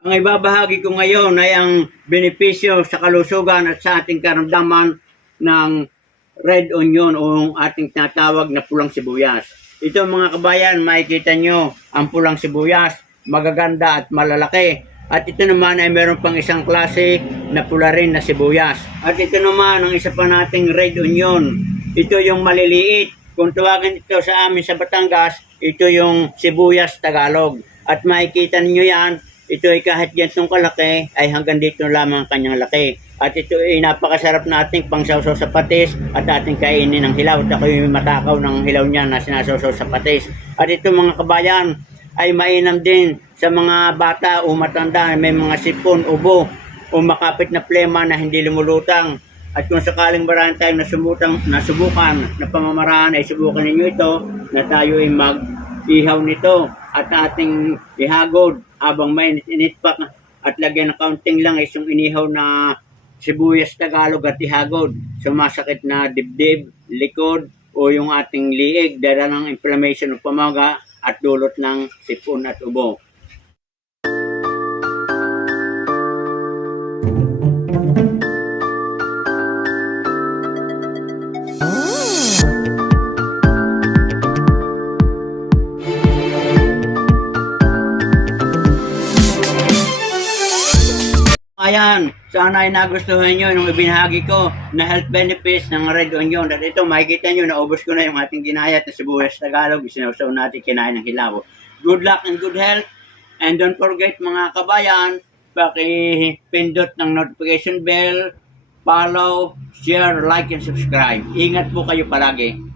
Ang ibabahagi ko ngayon ay ang benepisyo sa kalusugan at sa ating karamdaman ng red onion o ating tinatawag na pulang sibuyas. Ito mga kabayan, makikita nyo ang pulang sibuyas, magaganda at malalaki. At ito naman ay meron pang isang klase na pula rin na sibuyas. At ito naman ang isa pa nating red onion. Ito yung maliliit. Kung tawagan ito sa amin sa Batangas, ito yung sibuyas Tagalog. At makikita niyo yan, ito ay kahit gantong kalaki, ay hanggang dito lamang ang kanyang laki. At ito ay napakasarap nating pangsawsaw sa patis at ating kainin ng hilaw. At ako yung matakaw ng hilaw niya na sinasawsaw sa patis. At ito mga kabayan, ay mainam din sa mga bata o matanda, may mga sipon, ubo, o makapit na plema na hindi lumulutang. At kung sakaling marami tayong nasubukan na pamamaraan, ay subukan ninyo ito na tayo ay mag-ihaw nito at ating ihagod habang may init pa at lagyan ng kaunting lang is yung inihaw na sibuyas Tagalog at ihagod. Sumasakit na dibdib, likod o yung ating liig dahil ng inflammation o pamaga at dulot ng sipon at ubo. Ayan, sana ay nagustuhan nyo yung ibinahagi ko na health benefits ng red onion. At ito, makikita nyo, naubos ko na yung ating ginayat na sibuyas Tagalog. Sinawsaw natin kinain ng hilaw. Good luck and good health. And don't forget mga kabayan, paki-pindot ng notification bell, follow, share, like, and subscribe. Ingat po kayo palagi.